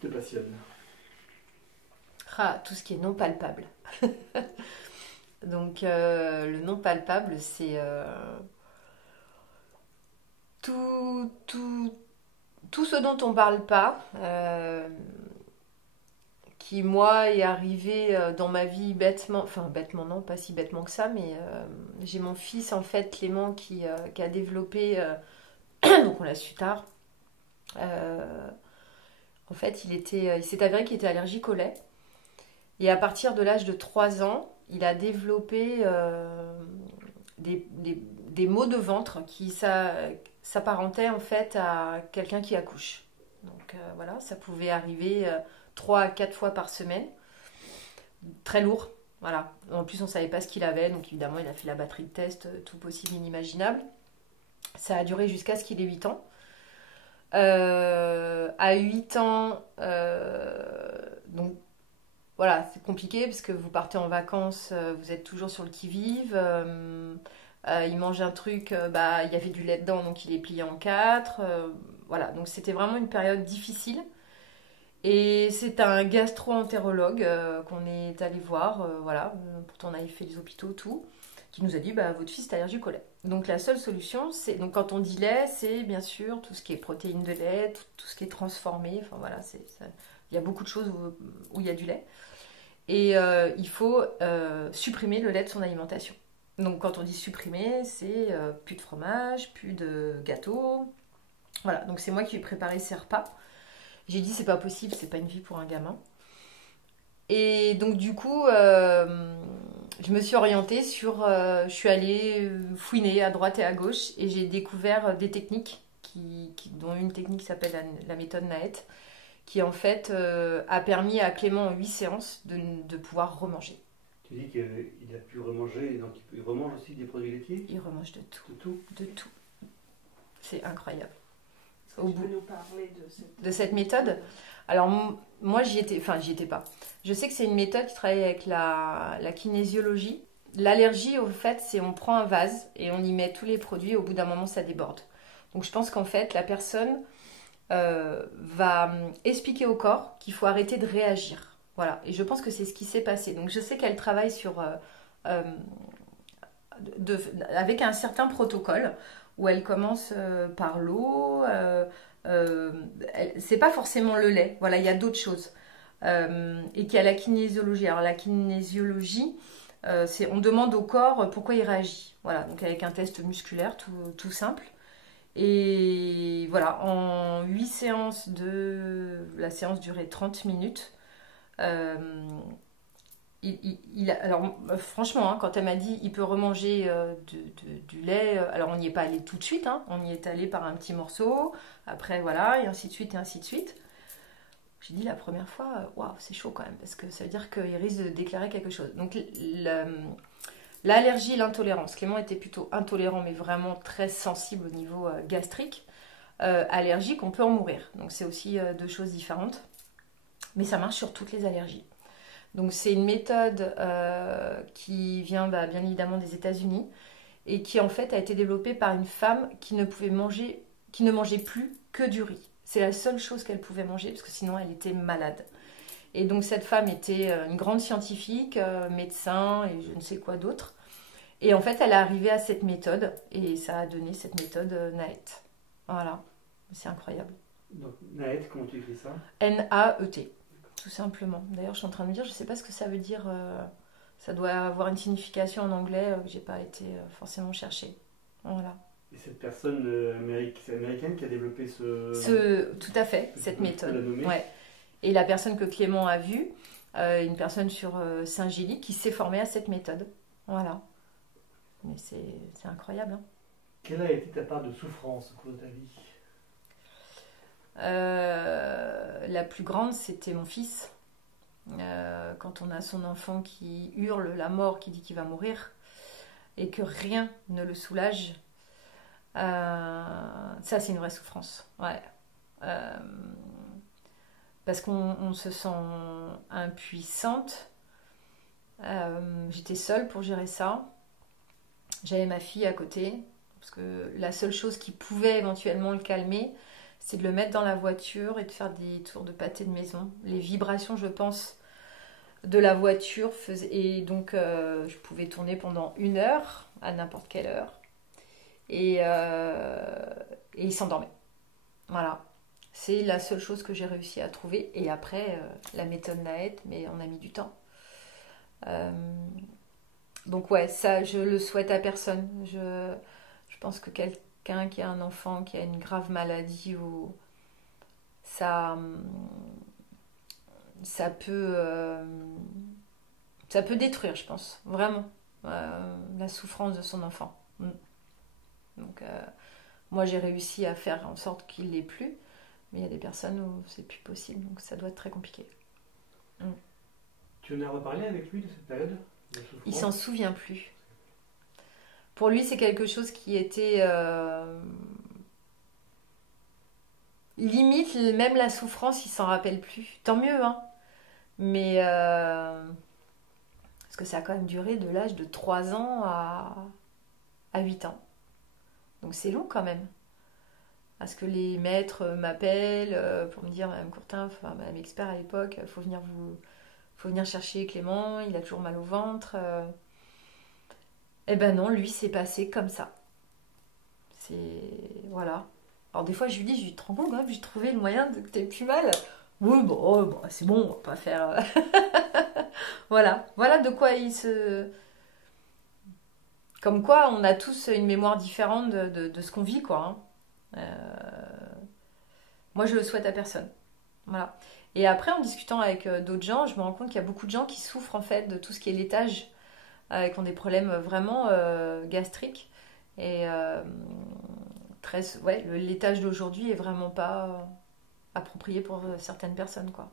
te passionne? Ah, tout ce qui est non palpable. Donc, le non palpable, c'est tout, tout, tout ce dont on parle pas, qui, moi, est arrivé dans ma vie bêtement, enfin, bêtement, non, pas si bêtement que ça, mais j'ai mon fils, en fait, Clément, qui a développé, donc on l'a su tard, euh, en fait, il s'est avéré qu'il était allergique au lait. Et à partir de l'âge de 3 ans, il a développé des maux de ventre qui s'apparentaient en fait à quelqu'un qui accouche. Donc voilà, ça pouvait arriver 3 à 4 fois par semaine. Très lourd, voilà. En plus, on ne savait pas ce qu'il avait, donc évidemment, il a fait la batterie de test, tout possible, inimaginable. Ça a duré jusqu'à ce qu'il ait 8 ans. À 8 ans, donc voilà, c'est compliqué parce que vous partez en vacances, vous êtes toujours sur le qui-vive. Il mange un truc, bah, il y avait du lait dedans, donc il est plié en quatre. Voilà, donc c'était vraiment une période difficile. Et c'est un gastro-entérologue qu'on est allé voir, voilà, pourtant on avait fait les hôpitaux, tout, qui nous a dit, bah, votre fils est allergique au lait. Donc la seule solution, c'est, donc quand on dit lait, c'est bien sûr tout ce qui est protéines de lait, tout ce qui est transformé, enfin voilà, il y a beaucoup de choses où il y a du lait. Et il faut supprimer le lait de son alimentation. Donc quand on dit supprimer, c'est plus de fromage, plus de gâteau. Voilà, donc c'est moi qui lui ai préparé ses repas. J'ai dit c'est pas possible, c'est pas une vie pour un gamin. Et donc du coup, je me suis orientée sur... je suis allée fouiner à droite et à gauche et j'ai découvert des techniques, dont une technique qui s'appelle la méthode Naët, qui en fait a permis à Clément en 8 séances de pouvoir remanger. Tu dis qu'il a pu remanger, donc il remange aussi des produits laitiers? Il remange de tout. De tout? De tout. C'est incroyable. Est-ce que tu peux nous parler De cette méthode? Alors moi j'y étais pas. Je sais que c'est une méthode qui travaille avec la kinésiologie. L'allergie au fait c'est on prend un vase et on y met tous les produits et au bout d'un moment ça déborde. Donc je pense qu'en fait la personne va expliquer au corps qu'il faut arrêter de réagir. Voilà. Et je pense que c'est ce qui s'est passé. Donc je sais qu'elle travaille sur euh, avec un certain protocole où elle commence par l'eau. C'est pas forcément le lait. Voilà, il y a d'autres choses. Et qu'il y a la kinésiologie. Alors la kinésiologie, on demande au corps pourquoi il réagit. Voilà, donc avec un test musculaire tout simple. Et voilà, en 8 séances la séance durait 30 minutes. Euh, alors, franchement, hein, quand elle m'a dit il peut remanger du lait, alors on n'y est pas allé tout de suite, hein, on y est allé par un petit morceau, après voilà, et ainsi de suite, et ainsi de suite. J'ai dit la première fois, waouh, c'est chaud quand même, parce que ça veut dire qu'il risque de déclarer quelque chose. Donc, l'allergie et l'intolérance. Clément était plutôt intolérant, mais vraiment très sensible au niveau gastrique. Allergique, on peut en mourir. Donc, c'est aussi deux choses différentes. Mais ça marche sur toutes les allergies. Donc c'est une méthode qui vient bien évidemment des États-Unis et qui en fait a été développée par une femme qui ne mangeait plus que du riz. C'est la seule chose qu'elle pouvait manger parce que sinon elle était malade. Et donc cette femme était une grande scientifique, médecin et je ne sais quoi d'autre. Et en fait elle est arrivée à cette méthode et ça a donné cette méthode Naët. Voilà, c'est incroyable. Donc Naët, comment tu écris ça? Naet. Tout simplement. D'ailleurs, je suis en train de me dire, je ne sais pas ce que ça veut dire. Ça doit avoir une signification en anglais que j'ai pas été forcément chercher. Voilà. Et cette personne c'est américaine qui a développé Tout à fait, cette méthode. La nommer. Ouais. Et la personne que Clément a vue, une personne sur Saint-Gély, qui s'est formée à cette méthode. Voilà. Mais c'est incroyable. Hein. Quelle a été ta part de souffrance au cours de ta vie? La plus grande, c'était mon fils. Quand on a son enfant qui hurle la mort, qui dit qu'il va mourir, et que rien ne le soulage, ça c'est une vraie souffrance. Ouais. Parce qu'on se sent impuissante. J'étais seule pour gérer ça. J'avais ma fille à côté, parce que la seule chose qui pouvait éventuellement le calmer, c'est de le mettre dans la voiture et de faire des tours de pâté de maison. Les vibrations, je pense, de la voiture faisaient... Et donc, je pouvais tourner pendant 1 heure, à n'importe quelle heure. Et il s'endormait. Voilà. C'est la seule chose que j'ai réussi à trouver. Et après, la méthode Naët, mais on a mis du temps. Donc ouais, ça, je le souhaite à personne. Je pense que quelqu'un qui a un enfant qui a une grave maladie ou ça, ça peut, ça peut détruire, je pense, vraiment, la souffrance de son enfant. Donc moi, j'ai réussi à faire en sorte qu'il l'ait plus, mais il y a des personnes où c'est plus possible, donc ça doit être très compliqué. Tu en as reparlé avec lui de cette période de souffrance? Il s'en souvient plus. Pour lui, c'est quelque chose qui était limite, même la souffrance, il s'en rappelle plus. Tant mieux, hein. Mais parce que ça a quand même duré de l'âge de 3 ans à 8 ans. Donc c'est long quand même. Parce que les maîtres m'appellent pour me dire, Madame Courtin, enfin Madame Expert à l'époque, faut venir chercher Clément, il a toujours mal au ventre. Eh ben non, lui, c'est passé comme ça. Voilà. Alors des fois, je lui dis, tu te rends compte quand même, j'ai trouvé le moyen de que t'aies plus mal. Oui, bon, c'est bon, on va pas faire... Voilà. Voilà de quoi il se... Comme quoi, on a tous une mémoire différente de ce qu'on vit, quoi. Moi, je le souhaite à personne. Voilà. Et après, en discutant avec d'autres gens, je me rends compte qu'il y a beaucoup de gens qui souffrent, en fait, de tout ce qui est laitage, qui ont des problèmes vraiment gastriques. Et le laitage d'aujourd'hui est vraiment pas approprié pour certaines personnes, quoi.